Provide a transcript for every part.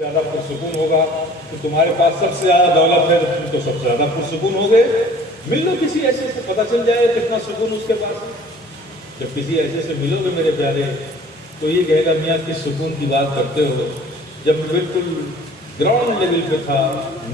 زیادہ پرسکون ہوگا تو تمہارے پاس سب سے زیادہ دولت ہے تو تم تو سب سے زیادہ پرسکون ہو گئے. مل لو کسی ایسے سے, پتہ چل جائے کتنا سکون اس کے پاس ہے. جب کسی ایسے سے ملو گے میرے پیارے تو یہ کہے گا میاں کس سکون کی بات کرتے ہو. جب بالکل گراؤنڈ لیول پہ تھا,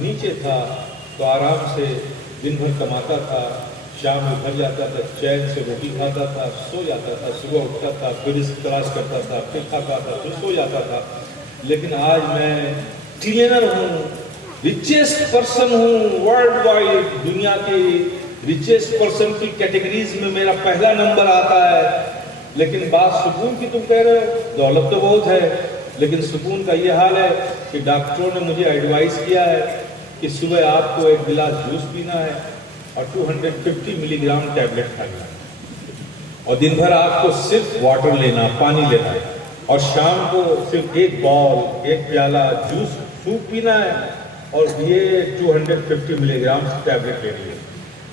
نیچے تھا, تو آرام سے دن بھر کماتا تھا, شام میں گھر جاتا تھا, چین سے روٹی کھاتا تھا, سو جاتا تھا, صبح اٹھتا تھا, پھر اس تلاش کرتا تھا, پھر کھاتا تھا, پھر سو جاتا تھا. لیکن آج میں ٹریلینر ہوں, ریچسٹ پرسن ہوں ورلڈ وائڈ. دنیا کے ریچسٹ پرسن کی کیٹیگریز میں میرا پہلا نمبر آتا ہے. لیکن بات سکون کی تم کہہ رہے ہو, دولت تو بہت ہے لیکن سکون کا یہ حال ہے کہ ڈاکٹروں نے مجھے ایڈوائز کیا ہے کہ صبح آپ کو ایک گلاس جوس پینا ہے اور 250 ملی گرام ٹیبلٹ کھانا ہے, اور دن بھر آپ کو صرف واٹر لینا, پانی لینا ہے, اور شام کو صرف ایک باؤل, ایک پیالہ جوس سوپ پینا ہے, اور یہ 250 ملی گرام ٹیبلٹ لینی ہے.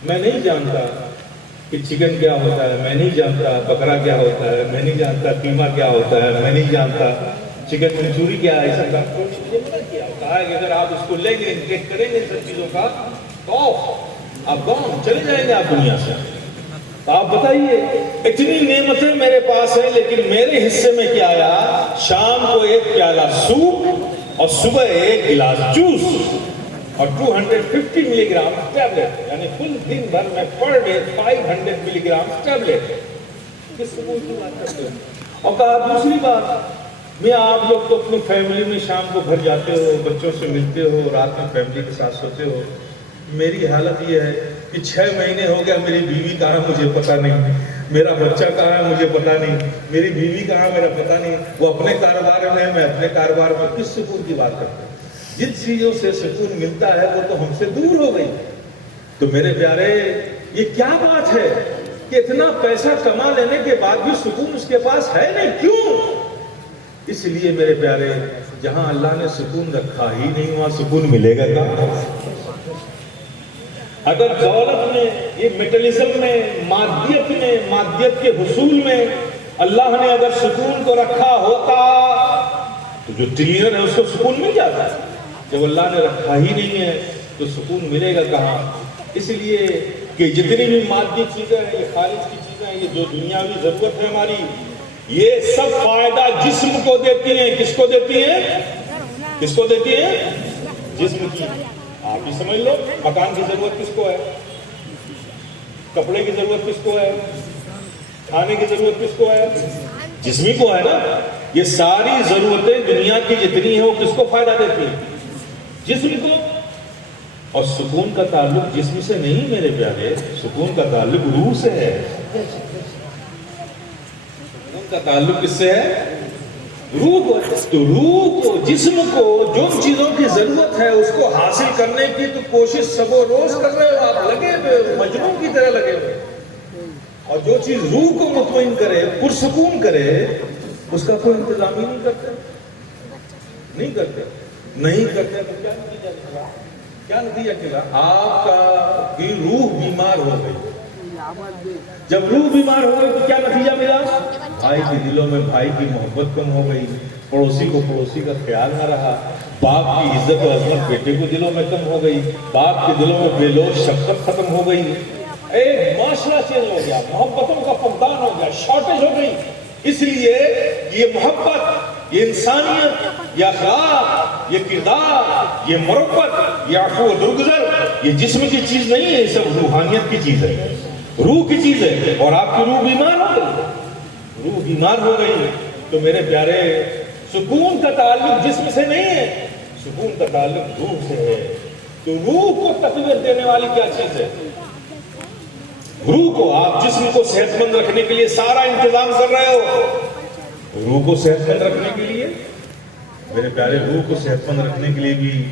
میں نہیں جانتا کہ چکن کیا ہوتا ہے, میں نہیں جانتا بکرا کیا ہوتا ہے, میں نہیں جانتا قیمہ کیا ہوتا ہے, میں نہیں جانتا چکن منچوری کیا ہے. ایسا ڈاکٹروں نے مجھے منع کیا, کہا ہے کہ اگر آپ اس کو لیں گے, انٹیک کریں گے سب چیزوں کا, تو آپ گاؤں چلے جائیں گے آپ دنیا سے. تو آپ بتائیے, اتنی نعمتیں میرے پاس ہیں لیکن میرے حصے میں کیا آیا؟ شام کو ایک پیالہ سوپ اور صبح ایک گلاس جوس اور 250 ملی گرام ٹیبلٹ, یعنی کل دن بھر میں پر ڈے 500 ملی گرام ٹیبلٹ. کس سکون کی بات کرتے ہیں؟ اور کہا دوسری بات, میں آپ لوگ تو اپنی فیملی میں شام کو گھر جاتے ہو, بچوں سے ملتے ہو, رات میں فیملی کے ساتھ سوتے ہو. میری حالت یہ ہے کہ 6 مہینے ہو گیا میری بیوی کہاں مجھے پتا نہیں, میرا بچہ کہاں ہے مجھے پتا نہیں, میری بیوی کہاں میرا پتا نہیں. وہ اپنے کاروبار میں, میں اپنے کاروبار میں. کس سکون کی بات کرتے ہیں؟ جن چیزوں سے سکون ملتا ہے وہ تو ہم سے دور ہو گئی. تو میرے پیارے یہ کیا بات ہے کہ اتنا پیسہ کما لینے کے بعد بھی سکون اس کے پاس ہے نہیں, کیوں؟ اس لیے میرے پیارے جہاں اللہ نے سکون رکھا ہی نہیں وہاں سکون ملے گا کہاں؟ اگر دولت میں, یہ میٹلزم میں, مادیت میں, مادیت کے حصول میں اللہ نے اگر سکون کو رکھا ہوتا تو جو ٹریلینر ہے اس کو سکون مل جاتا ہے. جب اللہ نے رکھا ہی نہیں ہے تو سکون ملے گا کہاں؟ اس لیے کہ جتنی بھی مادی چیزیں ہیں, یہ خارج کی چیزیں ہیں, یہ جو دنیاوی ضرورت ہے ہماری, یہ سب فائدہ جسم کو دیتی ہیں. کس کو دیتی ہیں؟ کس کو دیتی ہیں؟ جسم کی. آپ ہی سمجھ لو, مکان کی ضرورت کس کو ہے, کپڑے کی ضرورت کس کو ہے, کھانے کی ضرورت کس کو ہے, جسمی کو ہے نا. یہ ساری ضرورتیں دنیا کی جتنی ہیں وہ کس کو فائدہ دیتی ہیں؟ جسم کو. اور سکون کا تعلق جسم سے نہیں میرے پیارے, سکون کا تعلق روح سے ہے. سکون کا تعلق کس سے ہے؟ روح کو. تو روح کو, جسم کو جو چیزوں کی ضرورت ہے اس کو حاصل کرنے کی تو کوشش سب و روز کر رہے ہو آپ, لگے ہوئے مجنون کی طرح لگے ہوئے. اور جو چیز روح کو مطمئن کرے, پرسکون کرے, اس کا کوئی انتظام ہی نہیں کرتے. نہیں کرتے تو کیا نتیجہ نکلا؟ کیا نتیجہ نکلا؟ آپ کا کی روح بیمار ہو گئی. جب روح بیمار ہو گئی تو کیا نتیجہ ملا؟ بھائی کے دلوں میں بھائی کی محبت کم ہو گئی, پڑوسی کو پڑوسی کا خیال نہ رہا, باپ کی عزت و عظمت بیٹے کو دلوں میں کم ہو گئی, باپ کے دلوں میں بے لوث شفقت ختم ہو گئی, ایک معاشرہ چینج ہو گیا, محبتوں کا فقدان ہو گیا, شارٹیج ہو گئی. اس لیے یہ محبت, یہ انسانیت, یہ اخلاق, یہ کردار, یہ مربت, یہ عفو و درگزر, یہ جسم کی چیز نہیں ہے, یہ سب روحانیت کی چیز ہے, روح کی چیز ہے. اور آپ کی روح بیمار ہو گئی, روح بیمار ہو گئی. تو میرے پیارے سکون کا تعلق جسم سے نہیں ہے, سکون کا تعلق روح سے ہے. تو روح کو تقویت دینے والی کیا چیز ہے؟ روح کو. آپ جسم کو صحت مند رکھنے کے لیے سارا انتظام کر رہے ہو, روح کو صحت مند رکھنے کے لیے میرے پیارے, روح کو صحت مند رکھنے کے لیے بھی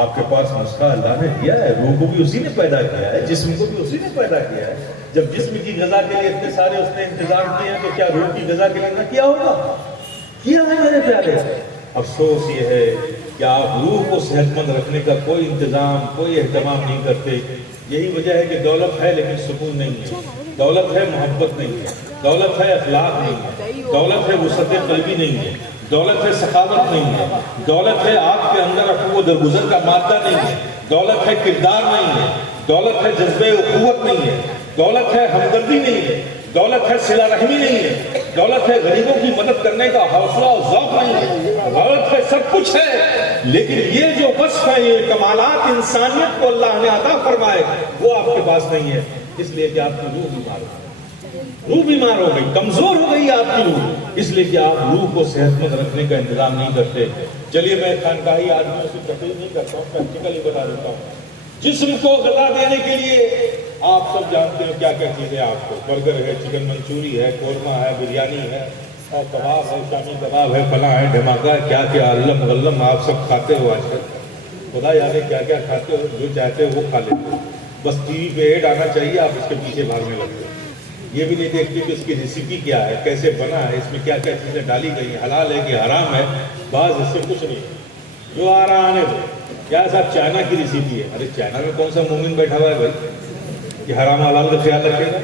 آپ کے پاس نسخہ اللہ نے دیا ہے. روح کو بھی اسی نے پیدا کیا ہے, جسم کو بھی اسی نے پیدا کیا ہے. جب جسم کی غذا کے لیے اتنے سارے اس نے انتظام کیے ہیں تو کیا روح کی غذا کے لیے نہ کیا ہوگا؟ کیا ہے میرے پیارے. افسوس یہ ہے کہ آپ روح کو صحت مند رکھنے کا کوئی انتظام, کوئی اہتمام نہیں کرتے. یہی وجہ ہے کہ دولت ہے لیکن سکون نہیں ہے, دولت ہے محبت نہیں ہے, دولت ہے اخلاق نہیں ہے, دولت ہے وسعت قلبی نہیں ہے, دولت ہے سخاوت نہیں ہے، دولت ہے آپ کے اندر عفو و درگزر کا مادہ نہیں ہے، دولت ہے کردار نہیں ہے، دولت ہے جذبہ اخوت نہیں ہے، دولت ہے ہمدردی نہیں ہے، دولت ہے صلہ رحمی نہیں ہے، دولت ہے غریبوں کی مدد کرنے کا حوصلہ اور ذوق نہیں ہے، دولت ہے سب کچھ ہے، لیکن یہ جو وصف ہے، یہ کمالات انسانیت کو اللہ نے عطا فرمائے، وہ آپ کے پاس نہیں ہے، اس لیے کہ آپ کی روح بیمار ہو گئی، روح بیمار ہو گئی، کمزور ہو گئی آپ کی روح، اس لیے کہ آپ روح کو صحت مند رکھنے کا انتظام نہیں کرتے۔ چلیے میں خانقاہی آدمیوں سے تقریر نہیں کرتا ہوں، پریکٹیکلی بتا دیتا ہوں۔ جسم کو غذا دینے کے لیے آپ سب جانتے ہیں کیا کیا چیزیں، آپ کو برگر ہے، چکن منچوری ہے، قورمہ ہے، بریانی ہے، اور کباب ہے، شامی کباب ہے، فلاں ہے، دھماکہ ہے، کیا کیا علم غلم آپ سب کھاتے ہو آج کل، خدا جانے کیا کیا کھاتے ہو، جو چاہتے ہو وہ کھا لیتے ہو، بس ٹی وی پہ ایڈ آنا چاہیے آپ اس کے پیچھے بھاگنے لگتے ہو، یہ بھی نہیں دیکھتے کہ اس کی ریسیپی کیا ہے، کیسے بنا ہے، اس میں کیا کیا چیزیں ڈالی گئی ہیں، حلال ہے کہ حرام ہے، بعض اس سے کچھ نہیں، جو آ رہا آنے دو۔ کیا صاحب چائنا کی ریسیپی ہے، ارے چائنا میں کون سا مومن بیٹھا ہوا ہے بھائی کہ حرام حلال کا خیال رکھے گا،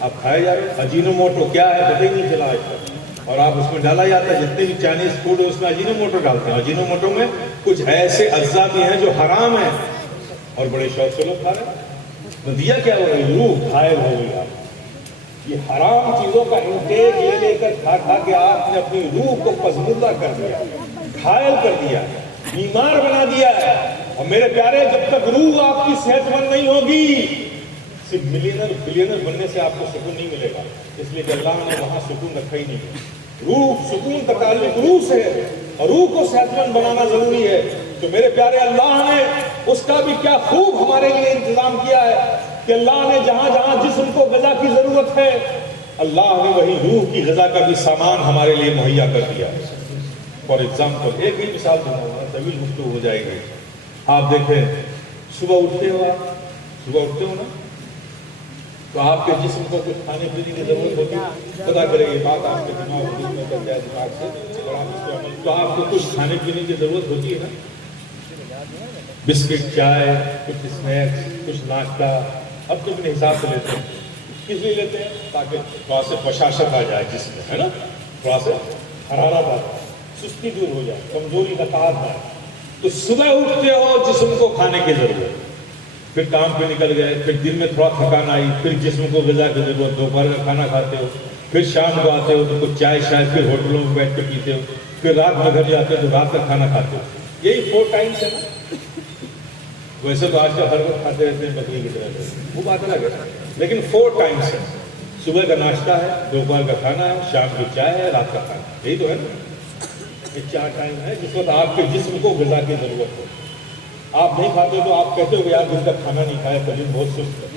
آپ کھائے جا رہے ہیں۔ اجینو موٹو کیا ہے پتہ ہی نہیں چلا آج تک، اور آپ اس میں ڈالا جاتا ہے، جتنے بھی چائنیز فوڈ ہے اس میں اجینو موٹو ڈالتے ہیں، اجینو موٹو میں کچھ ایسے اجزاء بھی ہیں جو حرام ہیں اور بڑے شوق سے لوگ کھا رہے ہیں۔ نتیجہ کیا ہو گئی، روح گھائل ہو گئی آپ، یہ حرام چیزوں کا انٹیک لے لے کر کھا کھا کے آپ نے اپنی روح کو پسماندہ کر دیا، گھائل کر دیا، بیمار بنا دیا ہے۔ اور میرے پیارے، جب تک روح آپ کی صحت مند نہیں ہوگی، صرف ملینر بلینر بننے سے آپ کو سکون نہیں ملے گا، اس لیے کہ اللہ نے وہاں سکون رکھا ہی نہیں ہے۔ روح، سکون کا تعلق روح سے ہے، اور روح کو صحت مند بنانا ضروری ہے۔ تو میرے پیارے، اللہ نے اس کا بھی کیا خوب ہمارے لیے انتظام کیا ہے کہ اللہ نے جہاں جہاں جسم کو غذا کی ضرورت ہے، اللہ نے وہی روح کی غذا کا بھی سامان ہمارے لیے مہیا کر دیا ہے۔ فار ایگزامپل ایک ہی مثال دوں گا، طویل گفتگو ہو جائے گی۔ آپ دیکھیں، صبح اٹھتے ہو، آپ صبح اٹھتے ہو نا، تو آپ کے جسم کو کچھ کھانے پینے کی ضرورت ہوتی ہے، خدا کرے یہ بات آپ کے دماغ میں چل جائے، دماغ سے اور آپ اس پہ عمل، تو آپ کو کچھ کھانے پینے کی ضرورت ہوتی ہے نا، بسکٹ، چائے، کچھ اسنیکس، کچھ ناشتہ، اب تو اپنے حساب سے لیتے ہیں۔ کس لیے لیتے ہیں؟ تاکہ تھوڑا سے بشاشت آ جائے جسم میں، ہے نا، تھوڑا سے حرارت آ جائے، سستی دور ہو جائے، کمزوری کا تعارف آئے۔ تو صبح اٹھتے ہو، جسم کو کھانے کی ضرورت، پھر کام پہ نکل گئے، پھر دن میں تھوڑا تھکان آئی، پھر جسم کو غذا کی ضرورت، دوپہر کا کھانا کھاتے ہو، پھر شام کو آتے ہو تو کچھ چائے شاید، پھر ہوٹلوں میں بیٹھ کے پیتے ہو، پھر رات میں گھر جاتے ہو تو رات کا کھانا کھاتے ہو۔ یہی 4 ٹائمس ہے نا۔ ویسے تو آج کل ہر وقت کھاتے رہتے ہیں بکری کی طرح، وہ بات الگ ہے، لیکن 4 ٹائمس ہے۔ صبح کا ناشتہ ہے، دوپہر کا کھانا ہے، شام کی چائے ہے، رات کا کھانا، یہی تو ہے نا۔ یہ 4 ٹائم ہے جس وقت آپ کے جسم کو غذا کی ضرورت ہو۔ آپ نہیں کھاتے تو آپ کہتے ہو کہ یار دن کا کھانا نہیں کھایا، طبیعت بہت سست ہے،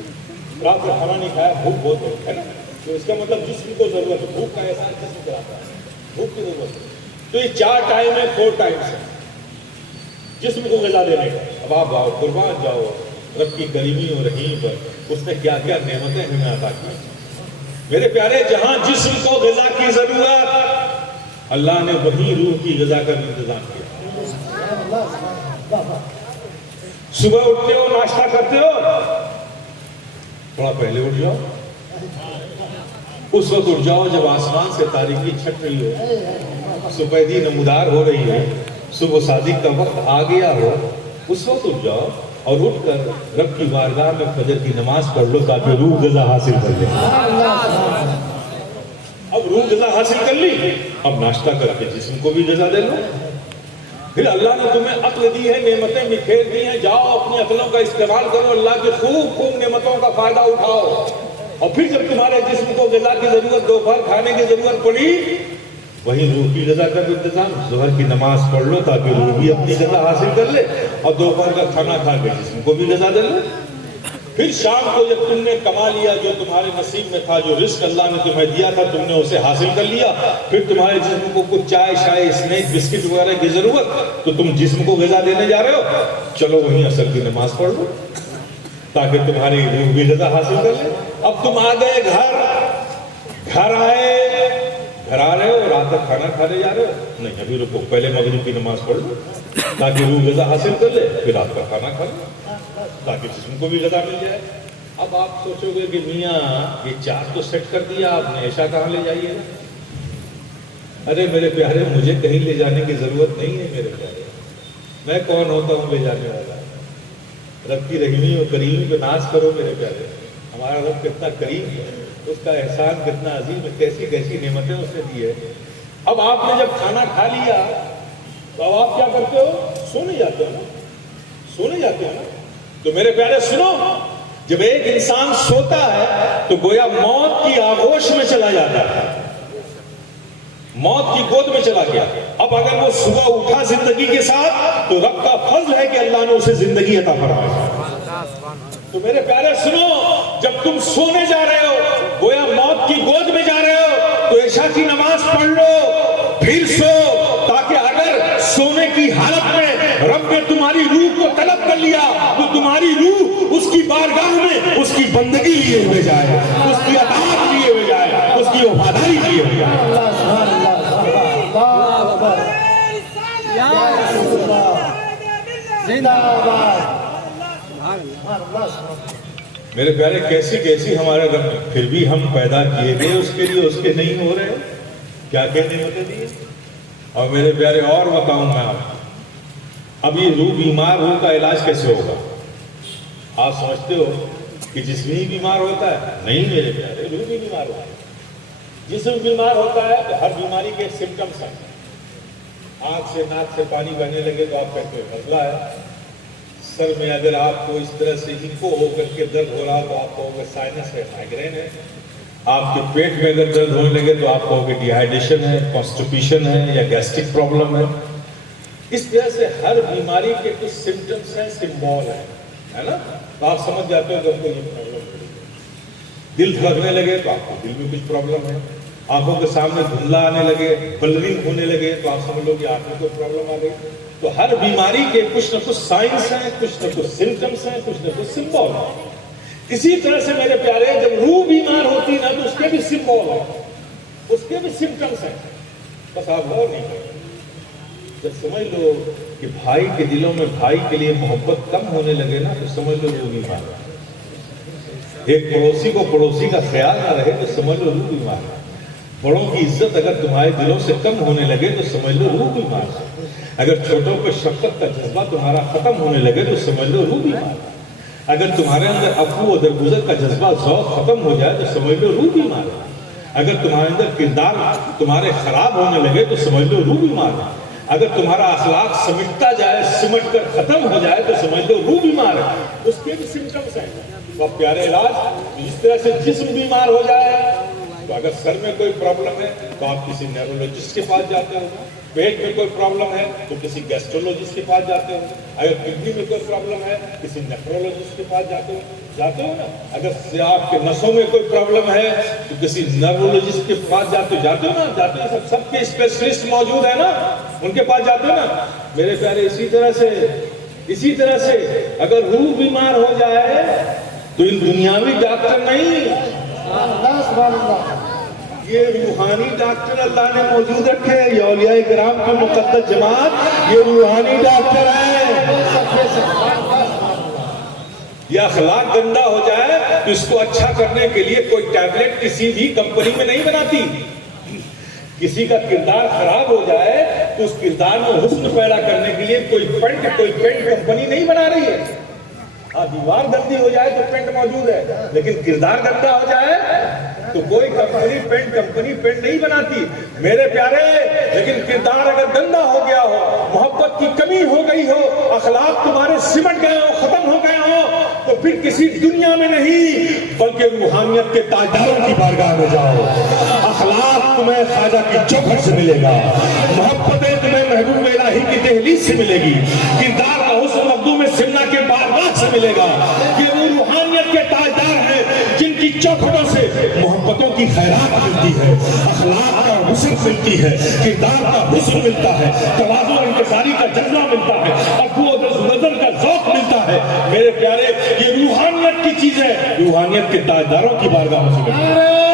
رات کا کھانا نہیں کھایا، بھوک بہت ہے نا، تو اس کا مطلب جسم کو ضرورت ہے، بھوک کا احساس جسم کراتا ہے، بھوک کی ضرورت ہے۔ تو یہ 4 ٹائم ہے، 4 ٹائمس ہے جسم کو غذا دینے کا۔ اب آپ آؤ، قربان جاؤ رب کی کریمی اور رحیم پر، اس نے کیا کیا نعمتیں ہمیں عطا کی۔ میرے پیارے، جہاں جسم کو غذا کی ضرورت، اللہ نے وہی روح کی غذا کا بھی انتظام کیا۔ صبح اٹھتے ہو، ناشتہ کرتے ہو، تھوڑا پہلے اٹھ جاؤ، اس وقت اٹھ جاؤ جب آسمان سے تاریکی چھٹ رہی ہو، سپیدی نمودار ہو رہی ہے، صبح صادق کا وقت آ گیا ہو، اس وقت اٹھ جاؤ اور اٹھ کر رب کی بارگاہ میں فجر کی نماز پڑھ لو تاکہ روح غذا حاصل کر لے۔ اب روح غذا حاصل کر لی، اب ناشتہ کر کے جسم کو بھی غذا دے لو۔ پھر اللہ نے تمہیں عقل دی ہے، نعمتیں بکھیر دی ہیں، جاؤ اپنی عقلوں کا استعمال کرو، اللہ کی خوب خوب نعمتوں کا فائدہ اٹھاؤ۔ اور پھر جب تمہارے جسم کو غذا کی ضرورت، دوپہر کھانے کی ضرورت پڑی، وہی روح کی غذا کا بھی انتظام، ظہر کی نماز پڑھ لو تاکہ روح بھی اپنی غذا حاصل کر لے، اور دوپہر کا کھانا کھا کے جسم کو بھی غذا دے لو۔ پھر شام کو جب تم نے کما لیا جو تمہارے نصیب میں تھا، جو رزق اللہ نے تمہیں دیا تھا، تم نے اسے حاصل کر لیا، پھر تمہارے جسم کو کچھ چائے شائے، اسنیک، بسکٹ وغیرہ کی ضرورت، تو تم جسم کو غذا دینے جا رہے ہو، چلو وہیں عصر کی نماز پڑھ لو تاکہ تمہاری روح بھی غذا حاصل کر لے۔ اب تم آ گئے گھر آ رہے ہو، رات تک کھانا کھانے جا رہے ہو، نہیں ابھی رکو، پہلے مغرب کی نماز پڑھ لو تاکہ روح غذا حاصل کر لے، پھر رات کا کھانا کھا لو تاکہ جسم کو بھی غذا مل جائے۔ اب آپ سوچو گے کہ میاں یہ 4 تو سیٹ کر دیا آپ نے، عشاء کہاں لے جائیے گا؟ ارے میرے پیارے، مجھے کہیں لے جانے کی ضرورت نہیں ہے میرے پیارے، میں کون ہوتا ہوں لے جانے والا؟ رب کی رحیمی اور کریمی پہ ناز کرو میرے پیارے، ہمارا رب کتنا کریم ہے، اس کا احسان کتنا عظیم ہے، کیسی کیسی نعمتیں اس نے دی ہے۔ اب آپ نے جب کھانا کھا لیا تو اب آپ کیا کرتے ہو؟ سونے جاتے ہو نا، سونے جاتے ہو نا۔ تو میرے پیارے سنو، جب ایک انسان سوتا ہے تو گویا موت کی آغوش میں چلا جاتا ہے، موت کی گود میں چلا گیا۔ اب اگر وہ صبح اٹھا زندگی کے ساتھ تو رب کا فضل ہے کہ اللہ نے اسے زندگی عطا فرمائی۔ تو میرے پیارے سنو، جب تم سونے جا رہے ہو گویا موت کی گود میں جا رہے ہو، تو عشاء کی نماز پڑھ لو پھر سو، تاکہ اگر سونے کی حالت میں رب نے تمہاری روح کو طلب کر لیا تو تمہاری روح اس کی بارگاہ میں اس کی بندگی لیے ہوئے جائے، اس کی اطاعت لیے ہوئے جائے، اس کی وفاداری لیے ہوئے جائے۔ میرے پیارے، کیسی کیسی ہمارے رب، پھر بھی ہم پیدا کیے گئے اس کے لیے، اس کے نہیں ہو رہے، کیا کہنے ہوتے دیے۔ اور میرے پیارے اور بتاؤں میں آپ، اب یہ روح بیمار، روح کا علاج کیسے ہوگا؟ آپ سمجھتے ہو کہ جسم ہی بیمار ہوتا ہے؟ نہیں میرے پیارے، روح بھی بیمار ہوتا ہے۔ جسم بیمار ہوتا ہے تو ہر بیماری کے سمٹمس ہیں۔ آنکھ سے ناک سے پانی بہنے لگے تو آپ کہتے ہیں مسئلہ ہے۔ سر میں اگر آپ کو اس طرح سے ایکو ہو کر کے درد ہو رہا تو آپ کہو گے سائنس ہے، مائگرین ہے۔ آپ کے پیٹ میں اگر درد ہونے لگے تو آپ کہو گے ڈی ہائیڈریشن ہے، کانسٹیپیشن ہے، یا گیسٹرک پرابلم ہے۔ اس طرح سے ہر بیماری کے کچھ سمٹمس ہیں، سمبول ہیں، ہے نا؟ تو آپ سمجھ جاتے ہو کہ آپ کو یہ پرابلم ہے۔ دل دھڑکنے لگے تو آپ کو دل میں کچھ پرابلم ہے، آنکھوں کے سامنے دھندلا آنے لگے، بلرنگ ہونے لگے تو آپ سمجھ لو کہ آنکھ میں کوئی پرابلم آ گئی۔ تو ہر بیماری کے کچھ نہ کچھ سائنس ہیں، کچھ نہ کچھ سمٹمس ہیں، کچھ نہ کچھ سمبول ہیں۔ اسی طرح سے میرے پیارے، جب روح بیمار ہوتی نا تو اس کے بھی سمبول ہیں، اس کے بھی سمٹمس ہیں، بس آپ غور نہیں کریں۔ جب سمجھ لو کہ بھائی کے دلوں میں بھائی کے لیے محبت کم ہونے لگے نا تو سمجھ لو روح بیمار ہے۔ ایک پڑوسی کو پڑوسی کا خیال نہ رہے تو سمجھ لو روح بیمار ہے۔ بڑوں کی عزت اگر تمہارے دلوں سے کم ہونے لگے تو سمجھ لو روح بیمار ہے۔ اگر چھوٹوں پہ شفقت کا جذبہ تمہارا ختم ہونے لگے تو سمجھ لو روح بیمار ہے۔ اگر تمہارے اندر عفو و درگزر کا جذبہ ذوق ختم ہو جائے تو سمجھ لو روح بیمار ہے۔ اگر تمہارے اندر کردار تمہارے خراب ہونے لگے تو سمجھ لو روح بیمار ہے۔ اگر تمہارا اخلاق سمٹتا جائے، سمٹ کر ختم ہو جائے تو سمجھ لو روح بیمار ہے۔ اس کے بھی سمٹمس ہیں۔ تو پیارے علاج، جس طرح سے جسم بیمار ہو جائے تو اگر سر میں کوئی پرابلم ہے تو آپ کسی نیورولوجسٹ کے پاس جاتے ہو، پیٹ میں کوئی پرابلم ہے تو کسی گیسٹرولوجسٹ کے پاس جاتے ہو، اگر کڈنی میں کوئی پرابلم ہے کسی نیفرولوجسٹ کے پاس جاتے ہو نا، اگر آپ کے نسوں میں کوئی پرابلم ہے تو کسی نیورولوجسٹ کے پاس جاتے ہو نا، سب کے اسپیشلسٹ موجود ہیں نا، ان کے پاس جاتے ہو نا میرے پیارے۔ اسی طرح سے اگر روح بیمار ہو جائے تو ان دنیاوی ڈاکٹر نہیں، یہ روحانی ڈاکٹر اللہ نے موجود رکھے۔ یہ اولیاء کرام کی مقدس جماعت، یہ روحانی ڈاکٹر ہیں۔ یہ اخلاق گندا ہو جائے تو اس کو اچھا کرنے کے لیے کوئی ٹیبلٹ کسی بھی کمپنی میں نہیں بناتی۔ کسی کا کردار خراب ہو جائے تو اس کردار میں حسن پیدا کرنے کے لیے کوئی پینٹ کمپنی نہیں بنا رہی ہے۔ دیوار گندی ہو جائے تو پینٹ موجود ہے، لیکن کردار گندا ہو جائے تو کوئی کمپنی پینٹ نہیں بناتی میرے پیارے۔ لیکن کردار اگر گندا ہو گیا ہو، محبت کی کمی ہو گئی ہو، اخلاق تمہارے سمٹ گئے ہو، ختم ہو گئے ہو، تو پھر کسی دنیا میں نہیں بلکہ روحانیت کے تاجداروں کی بارگاہ میں جاؤ۔ اخلاق تمہیں خواجہ کی چوکھٹ سے ملے گا، محبتیں تمہیں محبوب الہی کی دہلیز سے ملے گی، کردار کا حسن مخدوم سمنا کے بارگاہ سے ملے گا۔ یہ وہ روحانیت کے تاجدار ہیں جن کی چوکھٹوں سے محبتوں کی خیرات ملتی ہے، اخلاق کا حسن ملتی ہے، کردار کا حسن ملتا ہے، تواضع و انکساری کا جذبہ ملتا ہے، عفو و درگزر کا ذوق ملتا ہے میرے پیارے۔ یہ روحانیت کی چیز ہے، روحانیت کے تاجداروں کی بارگاہ میں سے ملتی ہے۔